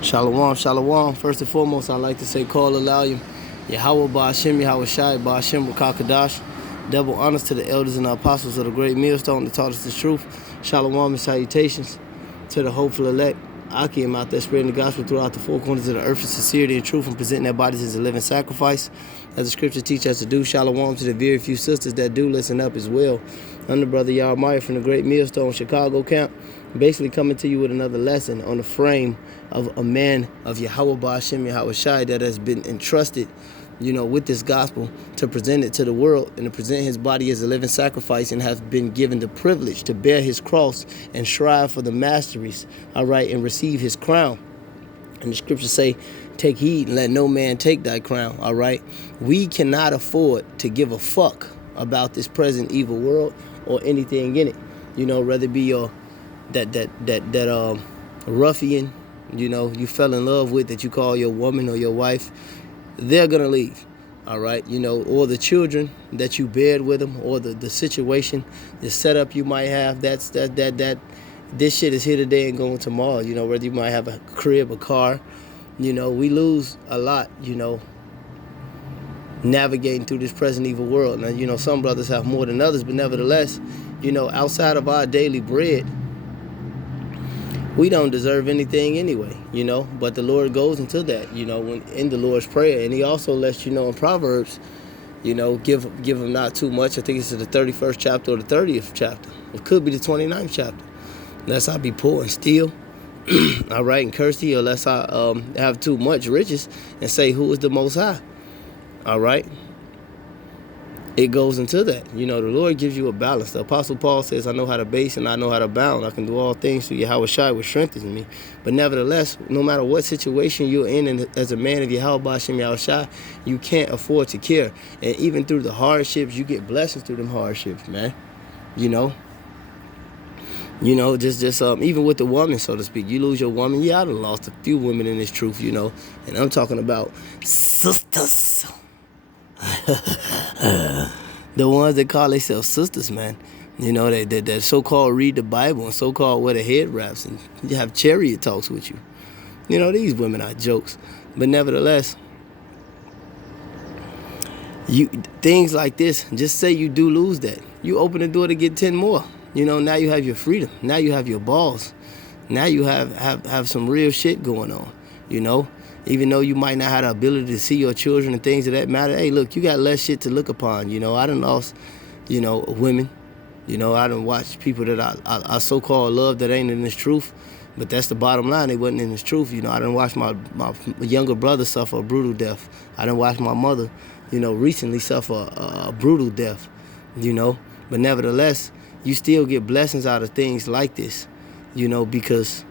Shalom, shalom. First and foremost, I'd like to say call Alalim. Yahweh Ba'ashem, Yahweh Shai, Ba'ashem, Rakakadash. Double honors to the elders and the apostles of the great millstone that taught us the truth. Shalom and salutations to the hopeful elect. Aki am out there spreading the gospel throughout the four corners of the earth in sincerity and truth and presenting their bodies as a living sacrifice. As the scriptures teach us to do, shalom to the very few sisters that do listen up as well. I'm the brother Yarmaya from the great millstone Chicago camp, basically coming to you with another lesson on the frame of a man of Yahweh Ba'ashem Yahweh Shai that has been entrusted, with this gospel to present it to the world and to present his body as a living sacrifice, and has been given the privilege to bear his cross and strive for the masteries, all right, and receive his crown. And the scriptures say, take heed and let no man take thy crown, all right? We cannot afford to give a fuck about this present evil world or anything in it, whether it be your that ruffian, you fell in love with, that you call your woman or your wife. They're gonna leave, all right? Or the children that you bared with them, or the situation, the setup you might have. This shit is here today and going tomorrow. Whether you might have a crib, a car. We lose a lot, navigating through this present evil world. Now, some brothers have more than others, but nevertheless, outside of our daily bread, we don't deserve anything anyway, but the Lord goes into that, when in the Lord's Prayer. And he also lets you know in Proverbs, give him not too much. I think it's the 31st chapter or the 30th chapter. It could be the 29th chapter. Lest I be poor and steal, all right, and curse thee, or lest I have too much riches and say, who is the Most High? All right. It goes into that. The Lord gives you a balance. The Apostle Paul says, I know how to base and I know how to bound. I can do all things through Yahweh Shai, which strengthens me. But nevertheless, no matter what situation you're in, and as a man of Yahweh Ba'ashem Yahweh Shai, you can't afford to care. And even through the hardships, you get blessings through them hardships, man. Just even with the woman, so to speak. You lose your woman. Yeah, I done lost a few women in this truth, and I'm talking about sisters. The ones that call themselves sisters, man. That so-called read the Bible and so-called wear the head wraps and you have chariot talks with you. These women are jokes. But nevertheless, things like this, just say you do lose that. You open the door to get 10 more. Now you have your freedom. Now you have your balls. Now you have some real shit going on, Even though you might not have the ability to see your children and things of that matter, hey, look, you got less shit to look upon. I done lost, women. I done watched people that I so-called love that ain't in this truth. But that's the bottom line. They wasn't in this truth. I done watched my younger brother suffer a brutal death. I done watched my mother, recently suffer a brutal death, But nevertheless, you still get blessings out of things like this, because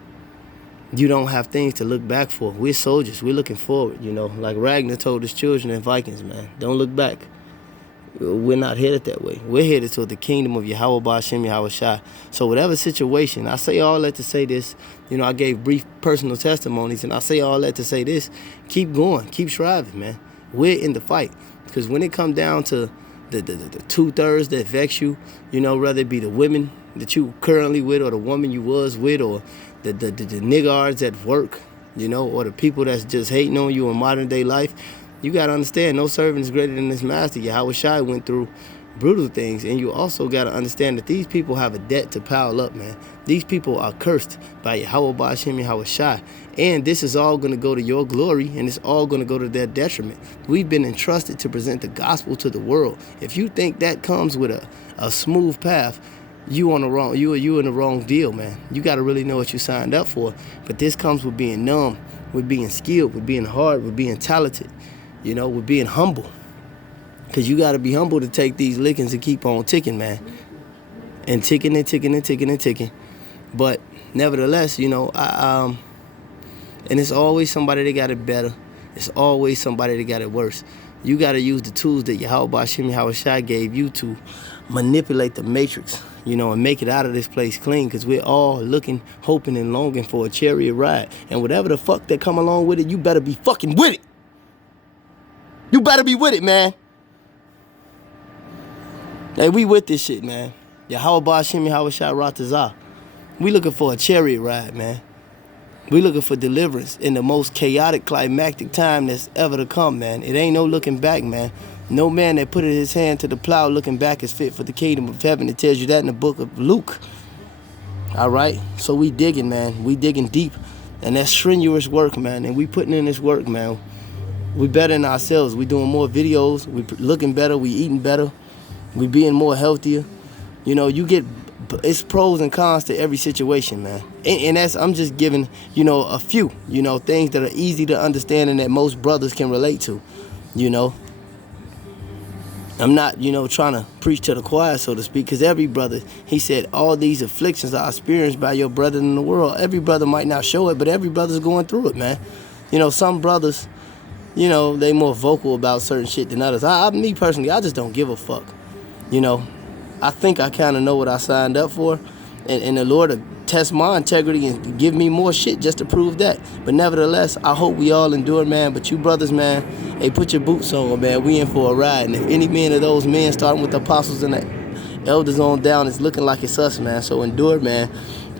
you don't have things to look back for. We're soldiers. We're looking forward, Like Ragnar told his children in Vikings, man, don't look back. We're not headed that way. We're headed toward the kingdom of Yahweh Ba'ashem Yahweh Shai. So whatever situation, I say all that to say this, I gave brief personal testimonies, and I say all that to say this, keep going, keep striving, man. We're in the fight. Because when it comes down to the 2/3 that vex you, whether it be the women that you currently with, or the woman you was with, or the niggards at work, or the people that's just hating on you in modern day life, you got to understand, no servant is greater than his master. Yahweh Shai went through brutal things, and you also got to understand that these people have a debt to pile up, man. These people are cursed by Yahweh Ba'ashem Yahweh Shai, and this is all going to go to your glory, and it's all going to go to their detriment. We've been entrusted to present the gospel to the world. If you think that comes with a smooth path, you in the wrong deal, man. You got to really know what you signed up for. But this comes with being numb, with being skilled, with being hard, with being talented, with being humble. Because you got to be humble to take these lickings and keep on ticking, man. And ticking and ticking and ticking and ticking. But nevertheless, and it's always somebody that got it better. It's always somebody that got it worse. You got to use the tools that Yahweh Ba'ashem Yahweh Shai gave you to manipulate the matrix, and make it out of this place clean, because we're all looking, hoping, and longing for a chariot ride. And whatever the fuck that come along with it, you better be fucking with it. You better be with it, man. Hey, we with this shit, man. Yahweh Ba'ashem Yahweh Shai Ratazah. We looking for a chariot ride, man. We looking for deliverance in the most chaotic, climactic time that's ever to come, man. It ain't no looking back, man. No man that put his hand to the plow looking back is fit for the kingdom of heaven. It tells you that in the book of Luke. All right? So we digging, man. We digging deep. And that's strenuous work, man. And we putting in this work, man. We bettering ourselves. We doing more videos. We looking better. We eating better. We being more healthier. You know, it's pros and cons to every situation, man. And that's, I'm just giving, you know, a few, you know, things that are easy to understand and that most brothers can relate to, you know. I'm not, you know, trying to preach to the choir, so to speak, because every brother, he said, all these afflictions are experienced by your brother in the world. Every brother might not show it, but every brother's going through it, man. You know, some brothers, you know, they more vocal about certain shit than others. Me personally, I just don't give a fuck. You know, I think I kind of know what I signed up for, and the Lord will test my integrity and give me more shit just to prove that. But nevertheless, I hope we all endure, man. But you brothers, man, hey, put your boots on, man. We in for a ride. And if any man of those men, starting with the apostles and the elders on down, it's looking like it's us, man. So endure, man.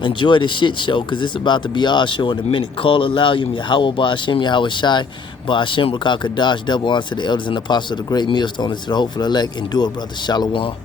Enjoy the shit show, because it's about to be our show in a minute. Call Alalim, Yahweh Ba'Hashem, Yahweh Shai, Ba'Hashem, Rakah Kadash, double honor to the elders and apostles of the great millstone, and to the hopeful elect. Endure, brother. Shalom.